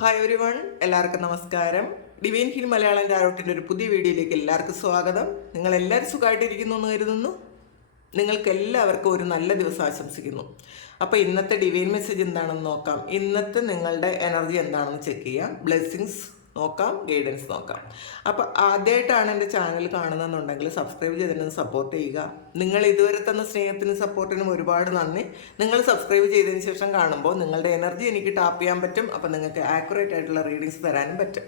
Hi every one, എല്ലാവർക്കും നമസ്കാരം. Divine hill Malayalam ടാരോട്ടിൻ്റെ ഒരു പുതിയ വീഡിയോയിലേക്ക് എല്ലാവർക്കും സ്വാഗതം. നിങ്ങളെല്ലാവരും സുഖമായിട്ടിരിക്കുന്നു എന്ന് കരുതുന്നു. നിങ്ങൾക്ക് എല്ലാവർക്കും ഒരു നല്ല ദിവസം ആശംസിക്കുന്നു. അപ്പോൾ ഇന്നത്തെ ഡിവൈൻ മെസ്സേജ് എന്താണെന്ന് നോക്കാം. ഇന്നത്തെ നിങ്ങളുടെ എനർജി എന്താണെന്ന് ചെക്ക് ചെയ്യാം. ബ്ലെസ്സിങ്സ് നോക്കാം, ഗൈഡൻസ് നോക്കാം. അപ്പോൾ ആദ്യമായിട്ടാണ് എൻ്റെ ചാനൽ കാണുന്നതെന്നുണ്ടെങ്കിൽ സബ്സ്ക്രൈബ് ചെയ്തിട്ട് സപ്പോർട്ട് ചെയ്യുക. നിങ്ങൾ ഇതുവരെ തന്ന സ്നേഹത്തിനും സപ്പോർട്ടിനും ഒരുപാട് നന്ദി. നിങ്ങൾ സബ്സ്ക്രൈബ് ചെയ്തതിന് ശേഷം കാണുമ്പോൾ നിങ്ങളുടെ എനർജി എനിക്ക് ടാപ്പ് ചെയ്യാൻ പറ്റും. അപ്പോൾ നിങ്ങൾക്ക് ആക്യുറേറ്റ് ആയിട്ടുള്ള റീഡിങ്സ് തരാനും പറ്റും.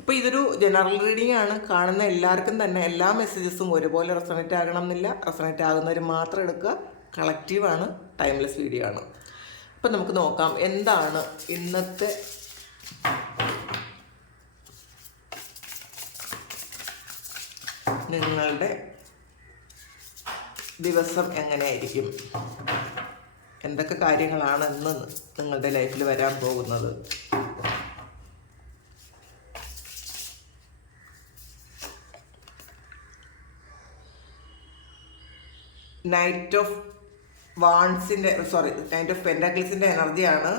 ഇപ്പോൾ ഇതൊരു ജനറൽ റീഡിംഗ് ആണ്. കാണുന്ന എല്ലാവർക്കും തന്നെ എല്ലാ മെസ്സേജസും ഒരുപോലെ റെസണേറ്റ് ആകണം എന്നില്ല. റെസണേറ്റ് ആകുന്നവർ മാത്രം എടുക്കുക. കളക്റ്റീവാണ്, ടൈംലെസ് വീഡിയോ ആണ്. അപ്പം നമുക്ക് നോക്കാം എന്താണ് ഇന്നത്തെ നിങ്ങളുടെ ദിവസം എങ്ങനെയായിരിക്കും, എന്തൊക്കെ കാര്യങ്ങളാണ് ഇന്ന് നിങ്ങളുടെ ലൈഫിൽ വരാൻ പോകുന്നത്. നൈറ്റ് ഓഫ് പെൻറ്റാക്കിൾസിൻ്റെ എനർജിയാണ്.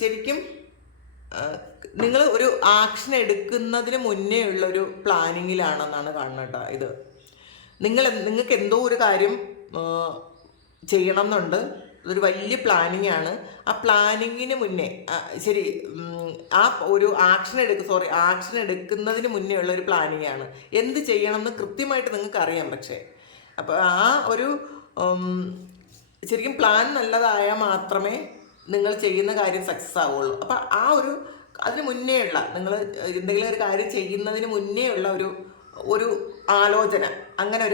ശരിക്കും നിങ്ങൾ ഒരു ആക്ഷൻ എടുക്കുന്നതിന് മുന്നേ ഉള്ളൊരു പ്ലാനിങ്ങിലാണെന്നാണ് കാണുന്നത് കേട്ടോ. ഇത് നിങ്ങൾക്ക് എന്തോ ഒരു കാര്യം ചെയ്യണം എന്നുണ്ട്. അതൊരു വലിയ പ്ലാനിങ് ആണ്. ആ പ്ലാനിങ്ങിന് മുന്നേ ആ ഒരു ആക്ഷൻ എടുക്കുന്നതിന് മുന്നേ ഉള്ള ഒരു പ്ലാനിങ് ആണ്. എന്ത് ചെയ്യണം എന്ന് കൃത്യമായിട്ട് നിങ്ങൾക്ക് അറിയാം. പക്ഷേ അപ്പോൾ ആ ഒരു ശരിക്കും പ്ലാൻ നല്ലതായാൽ മാത്രമേ നിങ്ങൾ ചെയ്യുന്ന കാര്യം സക്സസ് ആവുള്ളൂ. അപ്പം അതിന് മുന്നേ ഉള്ള നിങ്ങൾ എന്തെങ്കിലും ഒരു കാര്യം ചെയ്യുന്നതിന് മുന്നേ ഉള്ള ഒരു ആലോചന, അങ്ങനെ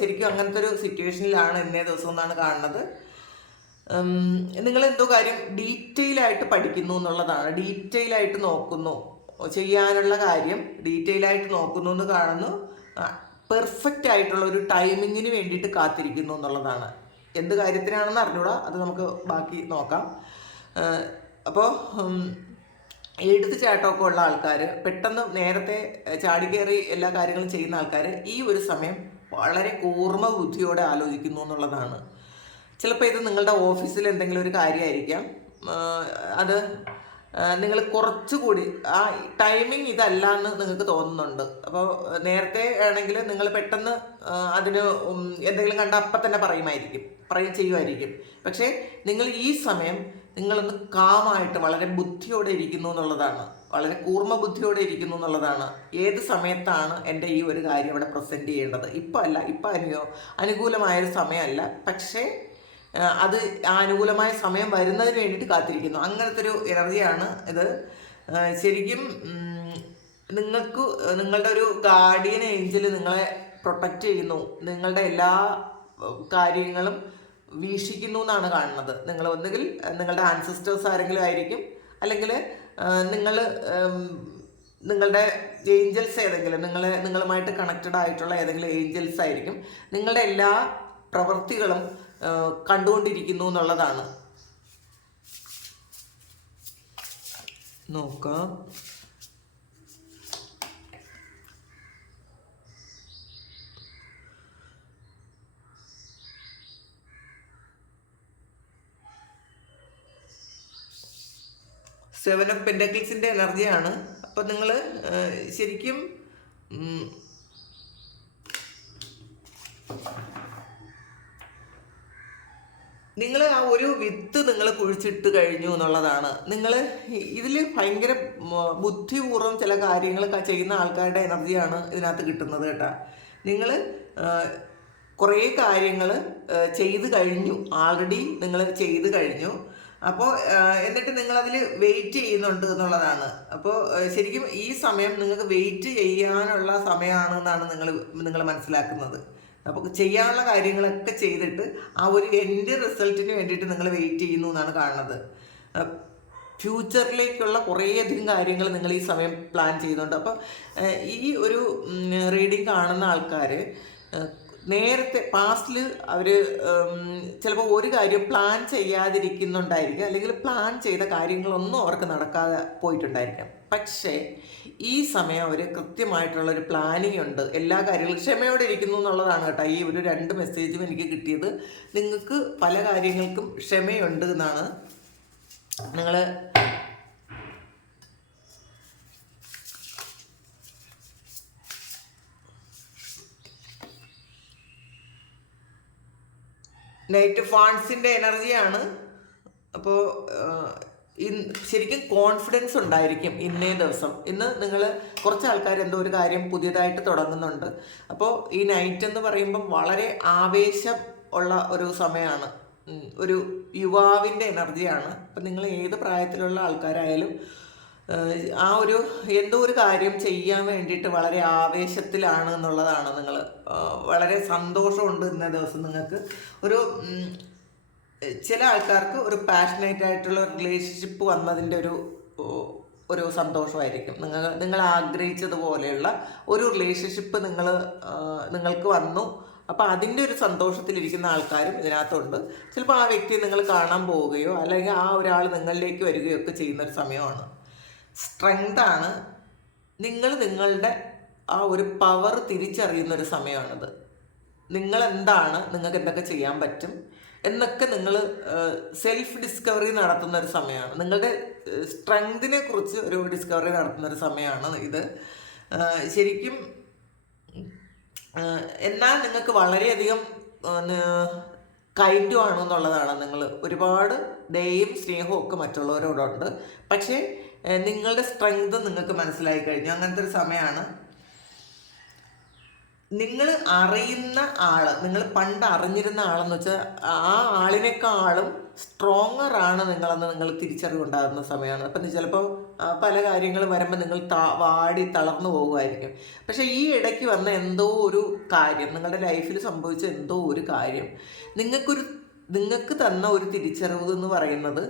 ശരിക്കും അങ്ങനത്തെ ഒരു സിറ്റുവേഷനിലാണ് ഇന്നേ ദിവസം എന്നാണ് കാണുന്നത്. നിങ്ങൾ എന്തോ കാര്യം ഡീറ്റെയിൽ ആയിട്ട് പഠിക്കുന്നു എന്നുള്ളതാണ്. ഡീറ്റെയിൽ ആയിട്ട് നോക്കുന്നു, ചെയ്യാനുള്ള കാര്യം ഡീറ്റെയിൽ ആയിട്ട് നോക്കുന്നു എന്ന് കാണുന്നു. പെർഫെക്റ്റ് ആയിട്ടുള്ള ഒരു ടൈമിങ്ങിന് വേണ്ടിയിട്ട് കാത്തിരിക്കുന്നു എന്നുള്ളതാണ്. എന്ത് കാര്യത്തിനാണെന്ന് അറിഞ്ഞൂടാ, അത് നമുക്ക് ബാക്കി നോക്കാം. അപ്പോൾ എടുത്ത് ചാട്ടമൊക്കെ ഉള്ള ആൾക്കാർ, പെട്ടെന്ന് നേരത്തെ ചാടിക്കയറി എല്ലാ കാര്യങ്ങളും ചെയ്യുന്ന ആൾക്കാർ ഈ ഒരു സമയം വളരെ കൂർമ്മ ബുദ്ധിയോടെ ആലോചിക്കുന്നു എന്നുള്ളതാണ്. ചിലപ്പോൾ ഇത് നിങ്ങളുടെ ഓഫീസിൽ എന്തെങ്കിലും ഒരു കാര്യമായിരിക്കാം. അത് നിങ്ങൾ കുറച്ചുകൂടി ആ ടൈമിങ് ഇതല്ല എന്ന് നിങ്ങൾക്ക് തോന്നുന്നുണ്ട്. അപ്പോൾ നേരത്തെ ആണെങ്കിൽ നിങ്ങൾ പെട്ടെന്ന് അതിന് എന്തെങ്കിലും കണ്ട അപ്പം തന്നെ ചെയ്യുമായിരിക്കും. പക്ഷേ നിങ്ങൾ ഈ സമയം നിങ്ങളൊന്ന് കാമായിട്ട് വളരെ ബുദ്ധിയോടെ ഇരിക്കുന്നു എന്നുള്ളതാണ്. വളരെ കൂർമ്മ ബുദ്ധിയോടെ ഇരിക്കുന്നു എന്നുള്ളതാണ്. ഏത് സമയത്താണ് എൻ്റെ ഈ ഒരു കാര്യം അവിടെ പ്രസൻറ്റ് ചെയ്യേണ്ടത്? ഇപ്പം അല്ല, ഇപ്പം അനുകൂലമായൊരു സമയമല്ല. പക്ഷേ അത് അനുകൂലമായ സമയം വരുന്നതിന് വേണ്ടിയിട്ട് കാത്തിരിക്കുന്നു. അങ്ങനത്തെ ഒരു എനർജിയാണ് ഇത്. ശരിക്കും നിങ്ങളുടെ ഒരു ഗാർഡിയൻ ഏഞ്ചൽ നിങ്ങളെ പ്രൊട്ടക്റ്റ് ചെയ്യുന്നു. നിങ്ങളുടെ എല്ലാ കാര്യങ്ങളും വീക്ഷിക്കുന്നു എന്നാണ് കാണുന്നത്. നിങ്ങൾ ഒന്നുകിൽ നിങ്ങളുടെ ആൻസിസ്റ്റേഴ്സ് ആരെങ്കിലും ആയിരിക്കും, അല്ലെങ്കിൽ നിങ്ങളുടെ ഏഞ്ചൽസ് ഏതെങ്കിലും, നിങ്ങളുമായിട്ട് കണക്റ്റഡ് ആയിട്ടുള്ള ഏതെങ്കിലും ഏഞ്ചൽസ് ആയിരിക്കും നിങ്ങളുടെ എല്ലാ പ്രവൃത്തികളും കണ്ടുകൊണ്ടിരിക്കുന്നു എന്നുള്ളതാണ്. നോക്കാം. സെവൻ ഓഫ് പെൻറ്റാക്കിൾസിൻ്റെ എനർജിയാണ്. അപ്പം നിങ്ങൾ ശരിക്കും നിങ്ങൾ ആ ഒരു വിത്ത് നിങ്ങൾ കുഴിച്ചിട്ട് കഴിഞ്ഞു എന്നുള്ളതാണ്. നിങ്ങൾ ഇതിൽ ഭയങ്കര ബുദ്ധിപൂർവ്വം ചില കാര്യങ്ങളൊക്കെ ചെയ്യുന്ന ആൾക്കാരുടെ എനർജിയാണ് ഇതിനകത്ത് കിട്ടുന്നത് കേട്ടോ. നിങ്ങൾ കുറേ കാര്യങ്ങൾ ചെയ്ത് കഴിഞ്ഞു, ആൾറെഡി നിങ്ങൾ ചെയ്ത് കഴിഞ്ഞു. അപ്പോൾ എന്നിട്ട് നിങ്ങളതിൽ വെയിറ്റ് ചെയ്യുന്നുണ്ട് എന്നുള്ളതാണ്. അപ്പോൾ ശരിക്കും ഈ സമയം നിങ്ങൾക്ക് വെയിറ്റ് ചെയ്യാനുള്ള സമയമാണെന്നാണ് നിങ്ങൾ മനസ്സിലാക്കുന്നത്. അപ്പോൾ ചെയ്യാനുള്ള കാര്യങ്ങളൊക്കെ ചെയ്തിട്ട് ആ ഒരു എൻഡ് റിസൾട്ടിന് വേണ്ടിയിട്ട് നിങ്ങൾ വെയിറ്റ് ചെയ്യുന്നു എന്നാണ് കാണുന്നത്. ഫ്യൂച്ചറിലേക്കുള്ള കുറേയധികം കാര്യങ്ങൾ നിങ്ങൾ ഈ സമയം പ്ലാൻ ചെയ്യുന്നുണ്ട്. അപ്പോൾ ഈ ഒരു റീഡിങ് കാണുന്ന ആൾക്കാർ നേരത്തെ പാസ്റ്റിൽ അവർ ചിലപ്പോൾ ഒരു കാര്യം പ്ലാൻ ചെയ്യാതിരിക്കുന്നുണ്ടായിരിക്കും, അല്ലെങ്കിൽ പ്ലാൻ ചെയ്ത കാര്യങ്ങളൊന്നും അവർക്ക് നടക്കാതെ പോയിട്ടുണ്ടായിരിക്കാം. പക്ഷേ ഈ സമയം അവർ കൃത്യമായിട്ടുള്ളൊരു പ്ലാനിങ് ഉണ്ട്. എല്ലാ കാര്യങ്ങളും ക്ഷമയോടെ ഇരിക്കുന്നു എന്നുള്ളതാണ് കേട്ടോ ഈ ഒരു 2 മെസ്സേജും എനിക്ക് കിട്ടിയത്. നിങ്ങൾക്ക് പല കാര്യങ്ങൾക്കും ക്ഷമയുണ്ട് എന്നാണ് നിങ്ങൾ നൈറ്റ് ഫാൻസിൻ്റെ എനർജിയാണ്. അപ്പോൾ ശരിക്കും കോൺഫിഡൻസ് ഉണ്ടായിരിക്കും ഇന്നേ ദിവസം. ഇന്ന് നിങ്ങൾ കുറച്ച് ആൾക്കാർ എന്തോ ഒരു കാര്യം പുതിയതായിട്ട് തുടങ്ങുന്നുണ്ട്. അപ്പോൾ ഈ നൈറ്റ് എന്ന് പറയുമ്പം വളരെ ആവേശം ഉള്ള ഒരു സമയമാണ്, ഒരു യുവാവിൻ്റെ എനർജിയാണ്. അപ്പം നിങ്ങൾ ഏത് പ്രായത്തിലുള്ള ആൾക്കാരായാലും ആ ഒരു എന്തോ ഒരു കാര്യം ചെയ്യാൻ വേണ്ടിയിട്ട് വളരെ ആവേശത്തിലാണ് എന്നുള്ളതാണ്. നിങ്ങൾ വളരെ സന്തോഷമുണ്ട് ഇന്ന ദിവസം. നിങ്ങൾക്ക് ഒരു ചില ആൾക്കാർക്ക് ഒരു പാഷനേറ്റ് ആയിട്ടുള്ള റിലേഷൻഷിപ്പ് വന്നതിൻ്റെ ഒരു സന്തോഷമായിരിക്കും. നിങ്ങൾ ആഗ്രഹിച്ചതുപോലെയുള്ള ഒരു റിലേഷൻഷിപ്പ് നിങ്ങൾക്ക് വന്നു. അപ്പോൾ അതിൻ്റെ ഒരു സന്തോഷത്തിലിരിക്കുന്ന ആൾക്കാരും ഇതിനകത്തുണ്ട്. ചിലപ്പോൾ ആ വ്യക്തിയെ നിങ്ങൾ കാണാൻ പോവുകയോ അല്ലെങ്കിൽ ആ ഒരാൾ നിങ്ങളിലേക്ക് വരികയോ ഒക്കെ ചെയ്യുന്നൊരു സമയമാണ്. സ്ട്രെങ്താണ്. നിങ്ങളുടെ ആ ഒരു പവർ തിരിച്ചറിയുന്നൊരു സമയമാണിത്. നിങ്ങളെന്താണ്, നിങ്ങൾക്ക് എന്തൊക്കെ ചെയ്യാൻ പറ്റും എന്നൊക്കെ നിങ്ങൾ സെൽഫ് ഡിസ്കവറി നടത്തുന്ന ഒരു സമയമാണ്. നിങ്ങളുടെ സ്ട്രെങ്തിനെ കുറിച്ച് ഒരു ഡിസ്കവറി നടത്തുന്ന ഒരു സമയമാണ് ഇത് ശരിക്കും. എന്നാൽ നിങ്ങൾക്ക് വളരെയധികം കൈൻഡും ആണെന്നുള്ളതാണ്. നിങ്ങൾ ഒരുപാട് ദയയും സ്നേഹവും ഒക്കെ മറ്റുള്ളവരോടുണ്ട്. പക്ഷേ നിങ്ങളുടെ സ്ട്രെങ്ത് നിങ്ങൾക്ക് മനസ്സിലായി കഴിഞ്ഞു. അങ്ങനത്തെ ഒരു സമയമാണ്. നിങ്ങൾ അറിയുന്ന ആള്, നിങ്ങൾ പണ്ട് അറിഞ്ഞിരുന്ന ആളെന്ന് വെച്ചാൽ ആ ആളിനേക്കാളും സ്ട്രോങ്ങർ ആണ് നിങ്ങളെന്ന് നിങ്ങൾ തിരിച്ചറിവുണ്ടാകുന്ന സമയമാണ്. അപ്പം ചിലപ്പോൾ പല കാര്യങ്ങളും വരുമ്പോൾ നിങ്ങൾ വാടി തളർന്നു പോകുമായിരിക്കും. പക്ഷേ ഈ ഇടയ്ക്ക് വന്ന എന്തോ ഒരു കാര്യം, നിങ്ങളുടെ ലൈഫിൽ സംഭവിച്ച എന്തോ ഒരു കാര്യം നിങ്ങൾക്ക് തന്ന ഒരു തിരിച്ചറിവ് എന്ന് പറയുന്നത്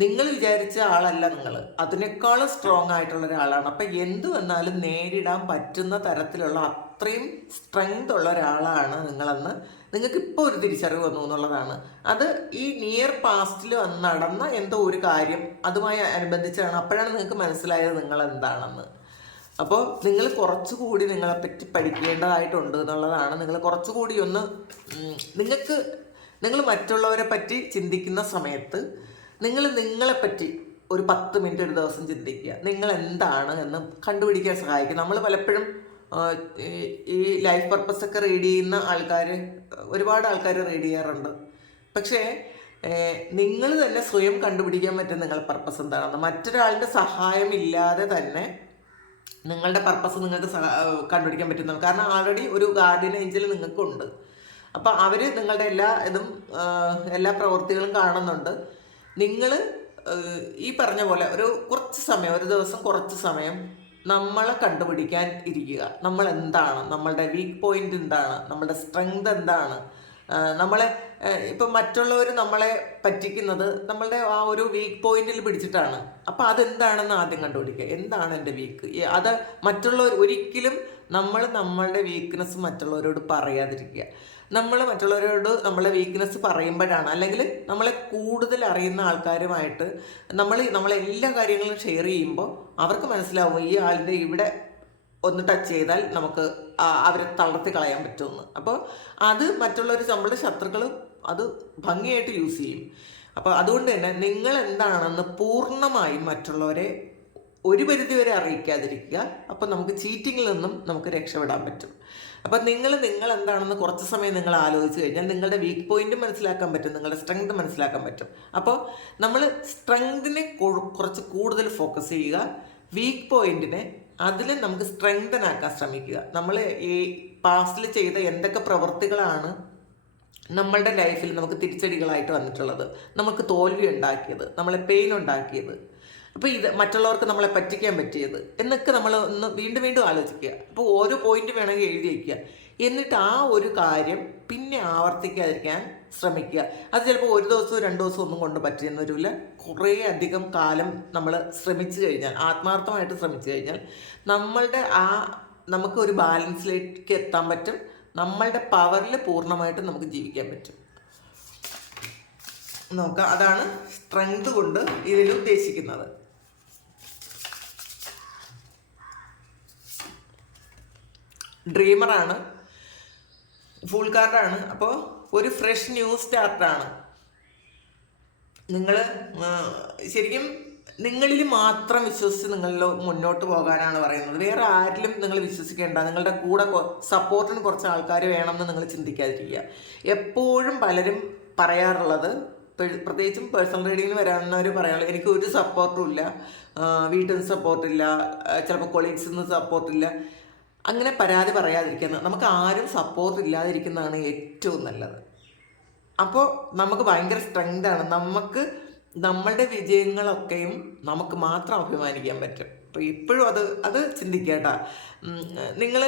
നിങ്ങൾ വിചാരിച്ച ആളല്ല, നിങ്ങൾ അതിനേക്കാളും സ്ട്രോങ് ആയിട്ടുള്ള ഒരാളാണ്. അപ്പം എന്ത് വന്നാലും നേരിടാൻ പറ്റുന്ന തരത്തിലുള്ള അത്രയും സ്ട്രെങ്ത് ഉള്ള ഒരാളാണ് നിങ്ങളെന്ന് നിങ്ങൾക്കിപ്പോൾ ഒരു തിരിച്ചറിവ് വന്നു എന്നുള്ളതാണ്. അത് ഈ നിയർ പാസ്റ്റിൽ നടന്ന എന്തോ ഒരു കാര്യം അതുമായി അനുബന്ധിച്ചാണ്. അപ്പോഴാണ് നിങ്ങൾക്ക് മനസ്സിലായത് നിങ്ങൾ എന്താണെന്ന്. അപ്പോൾ നിങ്ങൾ കുറച്ചുകൂടി നിങ്ങളെപ്പറ്റി പഠിക്കേണ്ടതായിട്ടുണ്ട് എന്നുള്ളതാണ്. നിങ്ങൾ കുറച്ചുകൂടി ഒന്ന് നിങ്ങൾ മറ്റുള്ളവരെ പറ്റി ചിന്തിക്കുന്ന സമയത്ത് നിങ്ങളെപ്പറ്റി ഒരു 10 മിനിറ്റ് ഒരു ദിവസം ചിന്തിക്കുക. നിങ്ങൾ എന്താണ് എന്ന് കണ്ടുപിടിക്കാൻ സഹായിക്കും. നമ്മൾ പലപ്പോഴും ഈ ലൈഫ് പർപ്പസ് ഒക്കെ റീഡ് ചെയ്യുന്ന ഒരുപാട് ആൾക്കാർ റീഡ് ചെയ്യാറുണ്ട്. പക്ഷേ നിങ്ങൾ തന്നെ സ്വയം കണ്ടുപിടിക്കാൻ പറ്റും നിങ്ങളുടെ പർപ്പസ് എന്താണെന്ന്. മറ്റൊരാളുടെ സഹായം ഇല്ലാതെ തന്നെ നിങ്ങളുടെ പർപ്പസ് നിങ്ങൾക്ക് കണ്ടുപിടിക്കാൻ പറ്റുന്നതാണ്. കാരണം ആൾറെഡി ഒരു ഗാർഡിയൻ ഏഞ്ചൽ നിങ്ങൾക്കുണ്ട്. അപ്പം അവർ നിങ്ങളുടെ എല്ലാ പ്രവൃത്തികളും കാണുന്നുണ്ട്. നിങ്ങൾ ഈ പറഞ്ഞ പോലെ ഒരു ദിവസം കുറച്ച് സമയം നമ്മളെ കണ്ടുപിടിക്കാൻ ഇരിക്കുക. നമ്മൾ എന്താണ്, നമ്മളുടെ വീക്ക് പോയിന്റ് എന്താണ്, നമ്മളുടെ സ്ട്രെങ്ത് എന്താണ്. ഇപ്പം മറ്റുള്ളവർ നമ്മളെ പറ്റിക്കുന്നത് നമ്മളുടെ ആ ഒരു വീക്ക് പോയിന്റിൽ പിടിച്ചിട്ടാണ്. അപ്പം അതെന്താണെന്ന് ആദ്യം കണ്ടുപിടിക്കുക. എന്താണ് എൻ്റെ വീക്ക്? അത് മറ്റുള്ളവർ ഒരിക്കലും നമ്മളുടെ വീക്ക്നെസ് മറ്റുള്ളവരോട് പറയാതിരിക്കുക. നമ്മൾ മറ്റുള്ളവരോട് നമ്മളെ വീക്ക്നെസ് പറയുമ്പോഴാണ്, അല്ലെങ്കിൽ നമ്മളെ കൂടുതൽ അറിയുന്ന ആൾക്കാരുമായിട്ട് നമ്മളെല്ലാ കാര്യങ്ങളും ഷെയർ ചെയ്യുമ്പോൾ അവർക്ക് മനസ്സിലാവും ഈ ആളിൻ്റെ ഇവിടെ ഒന്ന് ടച്ച് ചെയ്താൽ നമുക്ക് അവരെ തളർത്തി കളയാൻ പറ്റുമെന്ന്. അപ്പോൾ അത് മറ്റുള്ളവർ, നമ്മളുടെ ശത്രുക്കളും അത് ഭംഗിയായിട്ട് യൂസ് ചെയ്യും. അപ്പോൾ അതുകൊണ്ട് തന്നെ നിങ്ങൾ എന്താണെന്ന് പൂർണ്ണമായും മറ്റുള്ളവരെ ഒരു പരിധിവരെ അറിയിക്കാതിരിക്കുക. അപ്പം നമുക്ക് ചീറ്റിങ്ങിൽ നിന്നും നമുക്ക് രക്ഷപ്പെടാൻ പറ്റും. അപ്പം നിങ്ങൾ എന്താണെന്ന് കുറച്ച് സമയം നിങ്ങൾ ആലോചിച്ച് കഴിഞ്ഞാൽ നിങ്ങളുടെ വീക്ക് പോയിന്റ് മനസ്സിലാക്കാൻ പറ്റും, നിങ്ങളുടെ സ്ട്രെങ്ത് മനസ്സിലാക്കാൻ പറ്റും. അപ്പോൾ നമ്മൾ സ്ട്രെങ്തിനെ കുറച്ച് കൂടുതൽ ഫോക്കസ് ചെയ്യുക. വീക്ക് പോയിന്റിനെ അതിൽ നമുക്ക് സ്ട്രെങ്തനാക്കാൻ ശ്രമിക്കുക. നമ്മൾ ഈ പാസ്റ്റിൽ ചെയ്ത എന്തൊക്കെ പ്രവൃത്തികളാണ് നമ്മളുടെ ലൈഫിൽ നമുക്ക് തിരിച്ചടികളായിട്ട് വന്നിട്ടുള്ളത്, നമുക്ക് തോൽവി ഉണ്ടാക്കിയത്, നമ്മളെ പെയിൻ ഉണ്ടാക്കിയത്, അപ്പോൾ ഇത് മറ്റുള്ളവർക്ക് നമ്മളെ പറ്റിക്കാൻ പറ്റിയത് എന്നൊക്കെ നമ്മൾ ഒന്ന് വീണ്ടും വീണ്ടും ആലോചിക്കുക. അപ്പോൾ ഓരോ പോയിന്റ് വേണമെങ്കിൽ എഴുതി വയ്ക്കുക. എന്നിട്ട് ആ ഒരു കാര്യം പിന്നെ ആവർത്തിക്കാതിരിക്കാൻ ശ്രമിക്കുക. അത് ചിലപ്പോൾ 1 ദിവസമോ 2 ദിവസമോ ഒന്നും കൊണ്ട് പറ്റിയെന്ന് വരില്ല. കുറേ അധികം കാലം നമ്മൾ ശ്രമിച്ചു കഴിഞ്ഞാൽ, ആത്മാർത്ഥമായിട്ട് ശ്രമിച്ചു കഴിഞ്ഞാൽ നമുക്ക് ഒരു ബാലൻസിലേക്ക് എത്താൻ പറ്റും. നമ്മളുടെ പവറിൽ പൂർണ്ണമായിട്ടും നമുക്ക് ജീവിക്കാൻ പറ്റും. നോക്കാം, അതാണ് സ്ട്രെങ്ത് കൊണ്ട് ഇതിൽ ഉദ്ദേശിക്കുന്നത്. ഡ്രീമറാണ്, ഫുൾ കാർഡാണ്. അപ്പോൾ ഒരു ഫ്രഷ് ന്യൂ സ്റ്റാർട്ടാണ്. നിങ്ങൾ ശരിക്കും നിങ്ങളിൽ മാത്രം വിശ്വസിച്ച് നിങ്ങളിൽ മുന്നോട്ട് പോകാനാണ് പറയുന്നത്. വേറെ ആരിലും നിങ്ങൾ വിശ്വസിക്കേണ്ട. നിങ്ങളുടെ കൂടെ സപ്പോർട്ടിന് കുറച്ച് ആൾക്കാർ വേണമെന്ന് നിങ്ങൾ ചിന്തിക്കാതിരിക്കുക. എപ്പോഴും പലരും പറയാറുള്ളത്, പ്രത്യേകിച്ചും പേഴ്സണൽ റീഡിങ്ങിന് വരാവുന്നവർ പറയാനുള്ളത്, എനിക്ക് ഒരു സപ്പോർട്ടും ഇല്ല, വീട്ടിൽ നിന്ന് സപ്പോർട്ടില്ല, ചിലപ്പോൾ കൊളീഗ്സിൽ നിന്ന് സപ്പോർട്ടില്ല. അങ്ങനെ പരാതി പറയാതിരിക്കുന്നത്. നമുക്ക് ആരും സപ്പോർട്ട് ഇല്ലാതിരിക്കുന്നതാണ് ഏറ്റവും നല്ലത്. അപ്പോൾ നമുക്ക് ഭയങ്കര സ്ട്രെങ്താണ്. നമ്മളുടെ വിജയങ്ങളൊക്കെയും നമുക്ക് മാത്രം അഭിമാനിക്കാൻ പറ്റും. അപ്പോൾ ഇപ്പോഴും അത് ചിന്തിക്കേട്ടാ. നിങ്ങൾ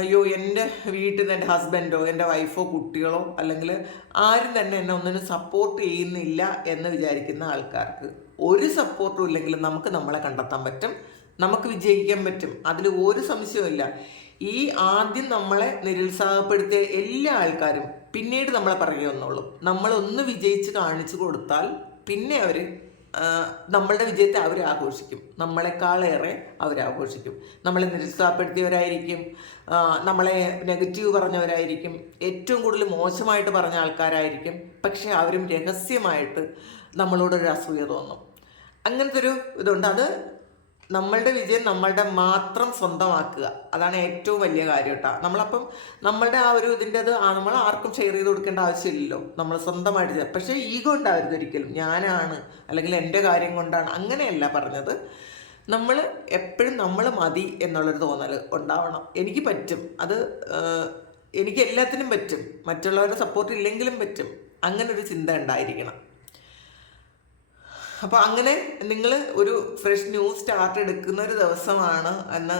അയ്യോ എൻ്റെ വീട്ടിൽ നിന്ന് എൻ്റെ ഹസ്ബൻഡോ എൻ്റെ വൈഫോ കുട്ടികളോ അല്ലെങ്കിൽ ആരും തന്നെ എന്നെ ഒന്നിനും സപ്പോർട്ട് ചെയ്യുന്നില്ല എന്ന് വിചാരിക്കുന്ന ആൾക്കാർക്ക് ഒരു സപ്പോർട്ടും ഇല്ലെങ്കിലും നമുക്ക് നമ്മളെ കണ്ടെത്താൻ പറ്റും, നമുക്ക് വിജയിക്കാൻ പറ്റും. അതിൽ ഒരു സംശയവുമില്ല. ഈ ആദ്യം നമ്മളെ നിരുത്സാഹപ്പെടുത്തിയ എല്ലാ ആൾക്കാരും പിന്നീട് നമ്മളെ പറയുക വന്നോളും. നമ്മളൊന്ന് വിജയിച്ച് കാണിച്ചു കൊടുത്താൽ പിന്നെ അവർ നമ്മളുടെ വിജയത്തെ അവർ ആഘോഷിക്കും, നമ്മളെക്കാളേറെ അവരാഘോഷിക്കും. നമ്മളെ നിരുത്സാഹപ്പെടുത്തിയവരായിരിക്കും, നമ്മളെ നെഗറ്റീവ് പറഞ്ഞവരായിരിക്കും, ഏറ്റവും കൂടുതൽ മോശമായിട്ട് പറഞ്ഞ ആൾക്കാരായിരിക്കും. പക്ഷെ അവരും രഹസ്യമായിട്ട് നമ്മളോടൊരു അസൂയ തോന്നും. അങ്ങനത്തെ ഒരു ഇതുണ്ട്. അത് നമ്മളുടെ വിജയം നമ്മളുടെ മാത്രം സ്വന്തമാക്കുക, അതാണ് ഏറ്റവും വലിയ കാര്യം കേട്ടോ. നമ്മളപ്പം നമ്മളുടെ ആ ഒരു ഇതിൻ്റെ അത് നമ്മൾ ആർക്കും ഷെയർ ചെയ്ത് കൊടുക്കേണ്ട ആവശ്യമില്ലല്ലോ, നമ്മൾ സ്വന്തമായിട്ട്. പക്ഷേ ഈഗോ ഉണ്ടാവരുത് ഒരിക്കലും, ഞാനാണ് അല്ലെങ്കിൽ എൻ്റെ കാര്യം കൊണ്ടാണ്, അങ്ങനെയല്ല പറഞ്ഞത്. നമ്മൾ എപ്പോഴും നമ്മൾ മതി എന്നുള്ളൊരു തോന്നൽ ഉണ്ടാവണം. എനിക്ക് പറ്റും, അത് എനിക്ക് എല്ലാത്തിനും പറ്റും, മറ്റുള്ളവരുടെ സപ്പോർട്ട് ഇല്ലെങ്കിലും പറ്റും, അങ്ങനെ ഒരു ചിന്ത ഉണ്ടായിരിക്കണം. അപ്പോൾ അങ്ങനെ നിങ്ങൾ ഒരു ഫ്രഷ് ന്യൂ സ്റ്റാർട്ട് എടുക്കുന്ന ഒരു ദിവസമാണ് എന്ന്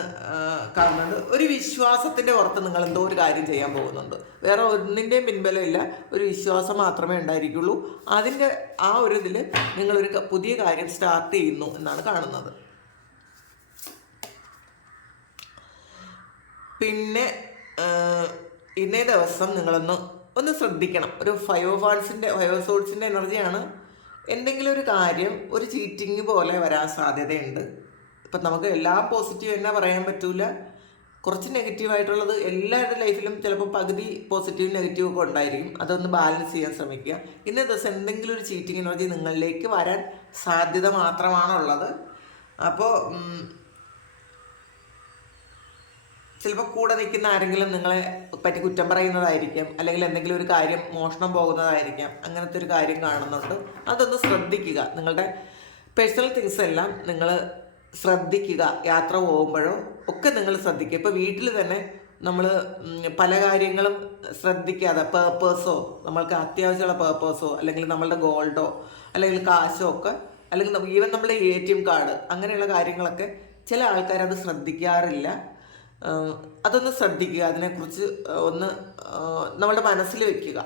കാണുന്നത്. ഒരു വിശ്വാസത്തിൻ്റെ പുറത്ത് നിങ്ങൾ എന്തോ ഒരു കാര്യം ചെയ്യാൻ പോകുന്നുണ്ട്. വേറെ ഒന്നിൻ്റെയും പിൻബലമില്ല, ഒരു വിശ്വാസം മാത്രമേ ഉണ്ടായിരിക്കുള്ളൂ. അതിൻ്റെ ആ ഒരു ഇതിൽ നിങ്ങളൊരു പുതിയ കാര്യം സ്റ്റാർട്ട് ചെയ്യുന്നു എന്നാണ് കാണുന്നത്. പിന്നെ ഇന്നേ ദിവസം നിങ്ങളൊന്ന് ശ്രദ്ധിക്കണം. ഒരു ഫൈവ് ഓഫ് സോർഡ്സിൻ്റെ എനർജിയാണ്. എന്തെങ്കിലും ഒരു കാര്യം ഒരു ചീറ്റിങ് പോലെ വരാൻ സാധ്യതയുണ്ട്. ഇപ്പം നമുക്ക് എല്ലാം പോസിറ്റീവ് തന്നെ പറയാൻ പറ്റൂല. കുറച്ച് നെഗറ്റീവായിട്ടുള്ളത് എല്ലാവരുടെ ലൈഫിലും ചിലപ്പോൾ പകുതി പോസിറ്റീവ് നെഗറ്റീവ് ഒക്കെ ഉണ്ടായിരിക്കും. അതൊന്ന് ബാലൻസ് ചെയ്യാൻ ശ്രമിക്കുക. ഇന്നേ ദിവസം എന്തെങ്കിലും ഒരു ചീറ്റിങ് എനർജി നിങ്ങളിലേക്ക് വരാൻ സാധ്യത മാത്രമാണുള്ളത്. അപ്പോൾ ചിലപ്പോൾ കൂടെ നിൽക്കുന്ന ആരെങ്കിലും നിങ്ങളെ പറ്റി കുറ്റം പറയുന്നതായിരിക്കാം, അല്ലെങ്കിൽ എന്തെങ്കിലും ഒരു കാര്യം മോഷണം പോകുന്നതായിരിക്കാം. അങ്ങനത്തെ ഒരു കാര്യം കാണുന്നുണ്ട്. അതൊന്ന് ശ്രദ്ധിക്കുക. നിങ്ങളുടെ പേഴ്സണൽ തിങ്സ് എല്ലാം നിങ്ങൾ ശ്രദ്ധിക്കുക. യാത്ര പോകുമ്പോഴോ ഒക്കെ നിങ്ങൾ ശ്രദ്ധിക്കുക. ഇപ്പോൾ വീട്ടിൽ തന്നെ നമ്മൾ പല കാര്യങ്ങളും ശ്രദ്ധിക്കാതെ പേർപ്പേഴ്സോ, നമ്മൾക്ക് അത്യാവശ്യമുള്ള പേർപ്പേഴ്സോ അല്ലെങ്കിൽ നമ്മളുടെ ഗോൾഡോ അല്ലെങ്കിൽ കാശോ ഒക്കെ, അല്ലെങ്കിൽ ഈവൻ നമ്മുടെ ATM കാർഡ്, അങ്ങനെയുള്ള കാര്യങ്ങളൊക്കെ ചില ആൾക്കാരത് ശ്രദ്ധിക്കാറില്ല. അതൊന്ന് ശ്രദ്ധിക്കുക. അതിനെക്കുറിച്ച് ഒന്ന് നമ്മുടെ മനസ്സിൽ വെക്കുക.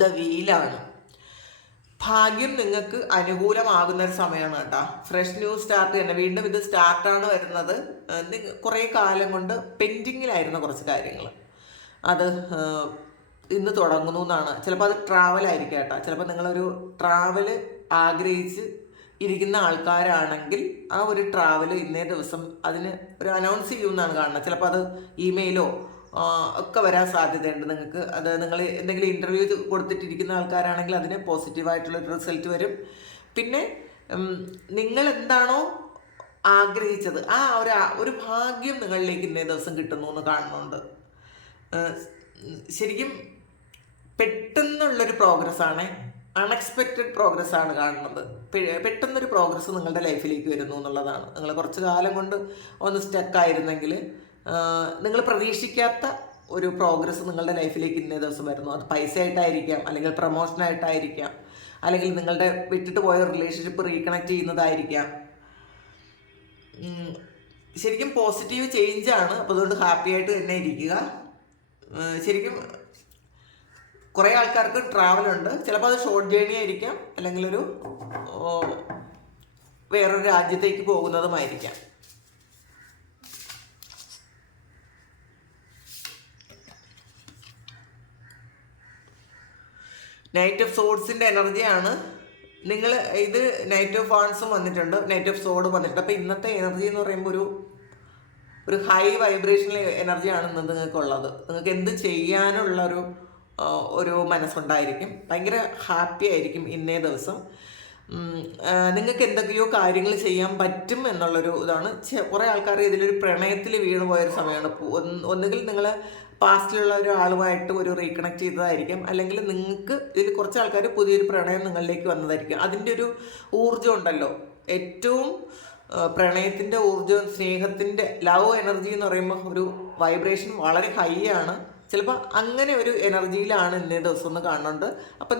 ദ വീലാണ്. ഭാഗ്യം നിങ്ങൾക്ക് അനുകൂലമാകുന്നൊരു സമയമാണ് കേട്ടോ. ഫ്രഷ് ന്യൂ സ്റ്റാർട്ട് തന്നെ, വീണ്ടും ഇത് സ്റ്റാർട്ടാണ് വരുന്നത്. കുറേ കാലം കൊണ്ട് പെൻഡിങ്ങിലായിരുന്ന കുറച്ച് കാര്യങ്ങൾ അത് ഇന്ന് തുടങ്ങുന്നു എന്നാണ്. ചിലപ്പോൾ അത് ട്രാവലായിരിക്കും കേട്ടോ. ചിലപ്പോൾ നിങ്ങളൊരു ട്രാവൽ ആഗ്രഹിച്ച് ഇരിക്കുന്ന ആൾക്കാരാണെങ്കിൽ ആ ഒരു ട്രാവൽ ഇന്നേ ദിവസം അതിന് ഒരു അനൗൺസ് ചെയ്യുമെന്നാണ് കാണുന്നത്. ചിലപ്പോൾ അത് ഇമെയിലോ ഒക്കെ വരാൻ സാധ്യതയുണ്ട് നിങ്ങൾക്ക്. അത് നിങ്ങൾ എന്തെങ്കിലും ഇൻ്റർവ്യൂ കൊടുത്തിട്ടിരിക്കുന്ന ആൾക്കാരാണെങ്കിൽ അതിന് പോസിറ്റീവായിട്ടുള്ളൊരു റിസൾട്ട് വരും. പിന്നെ നിങ്ങൾ എന്താണോ ആഗ്രഹിച്ചത് ആ ഒരു ഭാഗ്യം നിങ്ങളിലേക്ക് ഇന്നേ ദിവസം കിട്ടുന്നു എന്ന് കാണുന്നുണ്ട്. ശരിക്കും പെട്ടെന്നുള്ളൊരു പ്രോഗ്രസ്സാണ്, അൺഎക്സ്പെക്റ്റഡ് പ്രോഗ്രസ്സാണ് കാണുന്നത്. പെട്ടെന്നൊരു പ്രോഗ്രസ് നിങ്ങളുടെ ലൈഫിലേക്ക് വരുന്നു എന്നുള്ളതാണ്. നിങ്ങൾ കുറച്ച് കാലം കൊണ്ട് ഒന്ന് സ്റ്റക്കായിരുന്നെങ്കിൽ നിങ്ങൾ പ്രതീക്ഷിക്കാത്ത ഒരു പ്രോഗ്രസ് നിങ്ങളുടെ ലൈഫിലേക്ക് ഇന്നേ ദിവസം വരുന്നു. അത് പൈസ ആയിട്ടായിരിക്കാം, അല്ലെങ്കിൽ പ്രൊമോഷനായിട്ടായിരിക്കാം, അല്ലെങ്കിൽ നിങ്ങളുടെ വിട്ടിട്ട് പോയ റിലേഷൻഷിപ്പ് റീകണക്ട് ചെയ്യുന്നതായിരിക്കാം. ശരിക്കും പോസിറ്റീവ് ചേഞ്ചാണ്. അപ്പോൾ അതുകൊണ്ട് ഹാപ്പി ആയിട്ട് തന്നെ ഇരിക്കുക. ശരിക്കും കുറേ ആൾക്കാർക്ക് ട്രാവലുണ്ട്. ചിലപ്പോൾ അത് ഷോർട്ട് ജേർണി ആയിരിക്കാം, അല്ലെങ്കിൽ വേറൊരു രാജ്യത്തേക്ക് പോകുന്നതുമായിരിക്കാം. നൈറ്റ് ഓഫ് സോഡ്സിൻ്റെ എനർജിയാണ്. ഇത് നൈറ്റ് ഓഫ് വാൺസും വന്നിട്ടുണ്ട്, നൈറ്റ് ഓഫ് സോഡും വന്നിട്ടുണ്ട്. അപ്പോൾ ഇന്നത്തെ എനർജി എന്ന് പറയുമ്പോൾ ഒരു ഹൈ വൈബ്രേഷണൽ എനർജിയാണ് ഇന്ന് നിങ്ങൾക്കുള്ളത്. നിങ്ങൾക്ക് എന്ത് ചെയ്യാനുള്ള ഒരു മനസ്സുണ്ടായിരിക്കും. ഭയങ്കര ഹാപ്പി ആയിരിക്കും ഇന്നേ ദിവസം. നിങ്ങൾക്ക് എന്തൊക്കെയോ കാര്യങ്ങൾ ചെയ്യാൻ പറ്റും എന്നുള്ളൊരു ഇതാണ്. കുറേ ആൾക്കാർ ഇതിലൊരു പ്രണയത്തിൽ വീണ് പോയൊരു സമയമാണ്. ഒന്നുകിൽ നിങ്ങൾ പാസ്റ്റിലുള്ള ഒരാളുമായിട്ട് ഒരു റീകണക്ട് ചെയ്തതായിരിക്കും, അല്ലെങ്കിൽ നിങ്ങൾക്ക് ഇതിൽ കുറച്ച് ആൾക്കാർ പുതിയൊരു പ്രണയം നിങ്ങളിലേക്ക് വന്നതായിരിക്കും. അതിൻ്റെ ഒരു ഊർജ്ജം ഉണ്ടല്ലോ, ഏറ്റവും പ്രണയത്തിൻ്റെ ഊർജ്ജം, സ്നേഹത്തിൻ്റെ ലവ് എനർജി എന്ന് പറയുമ്പോൾ ഒരു വൈബ്രേഷൻ വളരെ ഹൈ ആണ്. ചിലപ്പോൾ അങ്ങനെ ഒരു എനർജിയിലാണ് ഇന്നേ ദിവസം ഒന്ന് കാണുന്നുണ്ട്. അപ്പം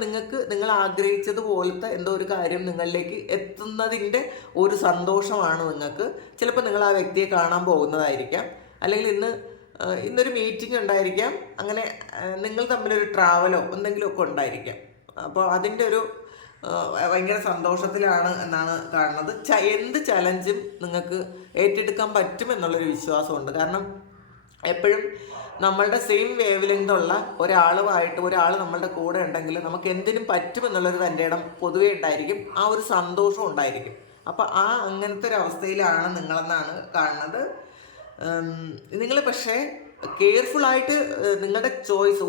നിങ്ങൾ ആഗ്രഹിച്ചതുപോലത്തെ എന്തോ ഒരു കാര്യം നിങ്ങളിലേക്ക് എത്തുന്നതിൻ്റെ ഒരു സന്തോഷമാണ് നിങ്ങൾക്ക്. ചിലപ്പോൾ നിങ്ങൾ ആ വ്യക്തിയെ കാണാൻ പോകുന്നതായിരിക്കാം, അല്ലെങ്കിൽ ഇന്നൊരു മീറ്റിംഗ് ഉണ്ടായിരിക്കാം. അങ്ങനെ നിങ്ങൾ തമ്മിലൊരു ട്രാവലോ എന്തെങ്കിലുമൊക്കെ ഉണ്ടായിരിക്കാം. അപ്പോൾ അതിൻ്റെ ഒരു ഭയങ്കര സന്തോഷത്തിലാണ് എന്നാണ് കാണുന്നത്. എന്ത് ചലഞ്ചും നിങ്ങൾക്ക് ഏറ്റെടുക്കാൻ പറ്റുമെന്നുള്ളൊരു വിശ്വാസമുണ്ട്. കാരണം എപ്പോഴും നമ്മളുടെ സെയിം വേവ് ലെങ്ത് ഉള്ള ഒരാൾ നമ്മളുടെ കൂടെ ഉണ്ടെങ്കിൽ നമുക്ക് എന്തിനും പറ്റുമെന്നുള്ളൊരു തൻ്റെ ഇടം പൊതുവേ ഉണ്ടായിരിക്കും. ആ ഒരു സന്തോഷം ഉണ്ടായിരിക്കും. അപ്പോൾ അങ്ങനത്തെ ഒരു അവസ്ഥയിലാണ് നിങ്ങളെന്നാണ് കാണുന്നത്. നിങ്ങൾ പക്ഷേ കെയർഫുള്ളായിട്ട് നിങ്ങളുടെ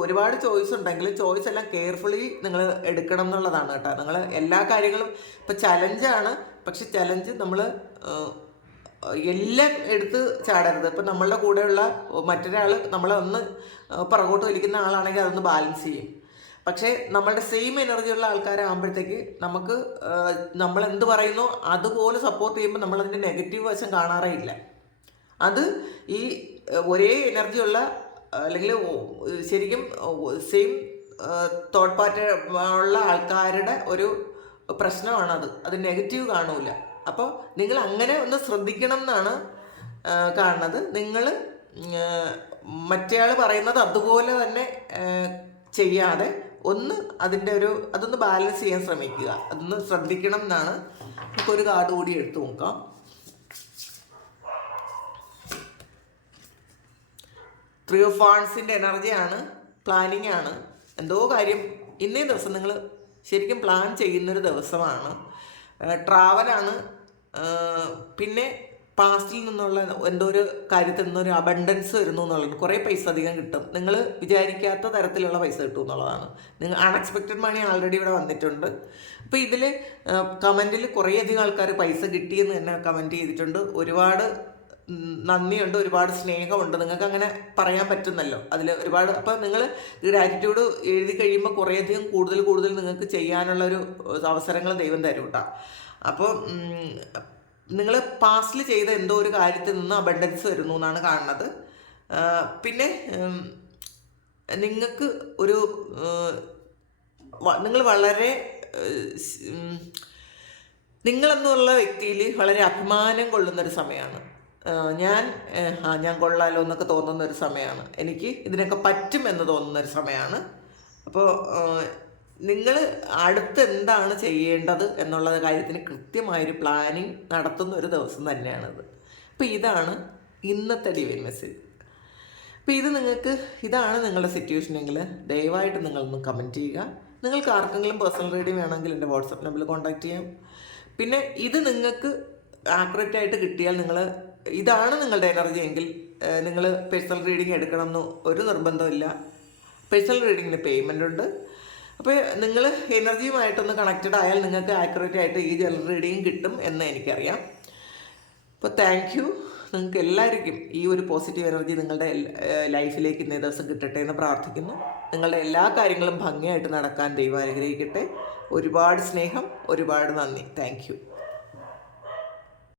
ഒരുപാട് ചോയ്സ് ഉണ്ടെങ്കിൽ ചോയ്സ് എല്ലാം കെയർഫുള്ളി നിങ്ങൾ എടുക്കണം എന്നുള്ളതാണ് കേട്ടോ. നിങ്ങൾ എല്ലാ കാര്യങ്ങളും ഇപ്പോൾ ചലഞ്ചാണ്, പക്ഷെ ചലഞ്ച് നമ്മൾ എല്ലാം എടുത്ത് ചാടരുത്. ഇപ്പം നമ്മളുടെ കൂടെയുള്ള മറ്റൊരാൾ നമ്മളെ ഒന്ന് പുറകോട്ട് വലിക്കുന്ന ആളാണെങ്കിൽ അതൊന്ന് ബാലൻസ് ചെയ്യും. പക്ഷേ നമ്മളുടെ സെയിം എനർജി ഉള്ള ആൾക്കാരാകുമ്പോഴത്തേക്ക് നമുക്ക് നമ്മൾ എന്ത് പറയുന്നോ അതുപോലെ സപ്പോർട്ട് ചെയ്യുമ്പോൾ നമ്മളതിൻ്റെ നെഗറ്റീവ് വശം കാണാറേ ഇല്ല. അത് ഈ ഒരേ എനർജി ഉള്ള, അല്ലെങ്കിൽ ശരിക്കും സെയിം തോട്ട് പാറ്റേൺ ഉള്ള ആൾക്കാരുടെ ഒരു പ്രശ്നമാണത്. അത് നെഗറ്റീവ് കാണൂല. അപ്പോൾ നിങ്ങൾ അങ്ങനെ ഒന്ന് ശ്രദ്ധിക്കണം എന്നാണ് കാണുന്നത്. നിങ്ങൾ മറ്റേയാൾ പറയുന്നത് അതുപോലെ തന്നെ ചെയ്യാതെ അതൊന്ന് ബാലൻസ് ചെയ്യാൻ ശ്രമിക്കുക. അതൊന്ന് ശ്രദ്ധിക്കണം എന്നാണ്. നമുക്കൊരു കാർഡ് കൂടി എടുത്തു നോക്കാം. ത്രീ ഓഫ് വാണ്ട്സിൻ്റെ എനർജിയാണ്, പ്ലാനിങ് ആണ്. എന്തോ കാര്യം ഇന്നേ ദിവസം നിങ്ങൾ ശരിക്കും പ്ലാൻ ചെയ്യുന്നൊരു ദിവസമാണ്. ട്രാവലാണ്. പിന്നെ പാസ്റ്റിൽ നിന്നുള്ള എന്തോ ഒരു കാര്യത്തിൽ നിന്നൊരു അബണ്ടൻസ് വരുന്നു എന്നുള്ളത്. കുറേ പൈസ അധികം കിട്ടും, നിങ്ങൾ വിചാരിക്കാത്ത തരത്തിലുള്ള പൈസ കിട്ടും എന്നുള്ളതാണ്. നിങ്ങൾ അൺഎക്സ്പെക്റ്റഡ് മണി ആൾറെഡി ഇവിടെ വന്നിട്ടുണ്ട്. അപ്പോൾ ഇതിൽ കമൻറ്റിൽ കുറേയധികം ആൾക്കാർ പൈസ കിട്ടിയെന്ന് തന്നെ കമൻറ്റ് ചെയ്തിട്ടുണ്ട്. ഒരുപാട് നന്ദിയുണ്ട്, ഒരുപാട് സ്നേഹമുണ്ട്. നിങ്ങൾക്ക് അങ്ങനെ പറയാൻ പറ്റുന്നല്ലോ അതിൽ ഒരുപാട്. അപ്പോൾ നിങ്ങൾ ഗ്രാറ്റിറ്റ്യൂഡ് എഴുതി കഴിയുമ്പോൾ കുറേയധികം കൂടുതൽ നിങ്ങൾക്ക് ചെയ്യാനുള്ളൊരു അവസരങ്ങൾ ദൈവം തരും കേട്ടോ. അപ്പോൾ നിങ്ങൾ പാസ്റ്റിൽ ചെയ്ത എന്തോ ഒരു കാര്യത്തിൽ നിന്ന് അബണ്ടൻസ് വരുന്നു എന്നാണ് കാണുന്നത്. പിന്നെ നിങ്ങൾക്ക് നിങ്ങൾ വളരെ നിങ്ങളെന്നുള്ള വ്യക്തിയിൽ വളരെ അഭിമാനം കൊള്ളുന്നൊരു സമയമാണ്. ഞാൻ കൊള്ളാലോ എന്നൊക്കെ തോന്നുന്നൊരു സമയമാണ്. എനിക്ക് ഇതിനൊക്കെ പറ്റും എന്ന് തോന്നുന്നൊരു സമയമാണ്. അപ്പോൾ നിങ്ങൾ അടുത്ത് എന്താണ് ചെയ്യേണ്ടത് എന്നുള്ള കാര്യത്തിന് കൃത്യമായൊരു പ്ലാനിങ് നടത്തുന്ന ഒരു ദിവസം തന്നെയാണിത്. അപ്പോൾ ഇതാണ് ഇന്നത്തെ ഡിവൈൻ മെസ്സേജ്. അപ്പോൾ ഇതാണ് നിങ്ങളുടെ സിറ്റുവേഷനെങ്കിൽ ദയവായിട്ട് നിങ്ങളൊന്ന് കമൻറ്റ് ചെയ്യുക. നിങ്ങൾക്ക് ആർക്കെങ്കിലും പേഴ്സണൽ റീഡിങ് വേണമെങ്കിൽ എൻ്റെ വാട്സപ്പ് നമ്പറിൽ കോൺടാക്റ്റ് ചെയ്യാം. പിന്നെ ഇത് നിങ്ങൾക്ക് ആക്യുറേറ്റ് ആയിട്ട് കിട്ടിയാൽ ഇതാണ് നിങ്ങളുടെ എനർജി എങ്കിൽ നിങ്ങൾ പേഴ്സണൽ റീഡിങ് എടുക്കണം എന്ന് ഒരു നിർബന്ധമില്ല. പേഴ്സണൽ റീഡിങ്ങിന് പേയ്മെൻ്റ് ഉണ്ട്. അപ്പോൾ നിങ്ങൾ എനർജിയുമായിട്ടൊന്ന് കണക്റ്റഡ് ആയാൽ നിങ്ങൾക്ക് ആക്യുറേറ്റ് ആയിട്ട് ഈ ജനറൽ റീഡിങ് കിട്ടും എന്ന് എനിക്കറിയാം. അപ്പോൾ താങ്ക് യു. നിങ്ങൾക്ക് എല്ലാവർക്കും ഈ ഒരു പോസിറ്റീവ് എനർജി നിങ്ങളുടെ ലൈഫിലേക്ക് ഇന്നേ ദിവസം കിട്ടട്ടെ എന്ന് പ്രാർത്ഥിക്കുന്നു. നിങ്ങളുടെ എല്ലാ കാര്യങ്ങളും ഭംഗിയായിട്ട് നടക്കാൻ ദൈവം അനുഗ്രഹിക്കട്ടെ. ഒരുപാട് സ്നേഹം, ഒരുപാട് നന്ദി. Thank you.